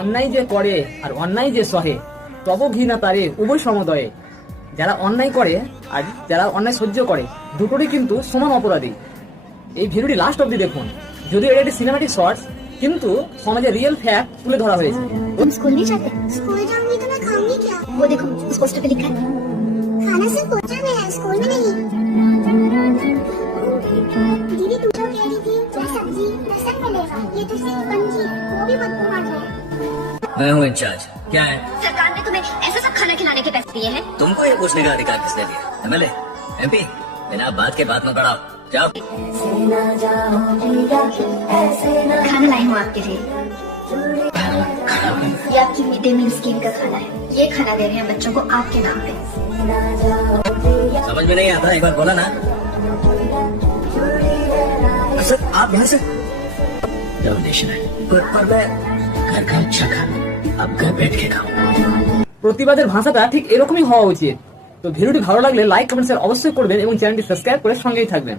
অন্যায় যে করে আর অন্যায় যে সহে তব ঘৃণা তারে উভয় সমদয়ে। যারা অন্যায় করে আর যারা অন্যায় সহ্য করে দুটোরই কিন্তু সমান অপরাধী। এই ভিডিওটি লাস্ট অব্দি দেখুন। যদিও এটা একটি সিনেমাটিক শর্টস, কিন্তু সমাজের রিয়েল ফ্যাক্ট তুলে ধরা হয়েছে। तुम स्कूल नहीं जाते? स्कूल जाऊंगी तो मैं खाऊंगी क्या? वो देखो उस पोस्टर पे लिखा है खाना सिर्फ पोस्टर में है, स्कूल में नहीं। दीदी तू तो कह रही थी चाहे सब्जी लहसुन मिलेगा, ये तो सिर्फ पंजी है, वो भी बदबू मार रहा है। मैं हूँ इंचार्ज। क्या है? सरकार ने तुम्हें ऐसा सब खाना खिलाने के पैसे दिए हैं? तुमको ये पूछने का अधिकार किसने दिया? MLA, MP? बिना बात के बात में बढ़ाओ, जाओ। खाना लाई हूँ आपके लिए। ये आपकी मिड डे मील स्कीम का खाना है। ये खाना दे रहे हैं बच्चों को आपके नाम पे। समझ में नहीं आता, एक बार बोला ना। सर आप यहाँ से डोनेशन है पर मैं घर का अच्छा खाना अब घर बैठ के खाऊं। প্রতিবাদের ভাষাটা ঠিক এরকমই হওয়া উচিত। তো ভিডিওটি ভালো লাগলে লাইক কমেন্ট শেয়ার অবশ্যই করবেন এবং চ্যানেলটি সাবস্ক্রাইব করে সঙ্গেই থাকবেন।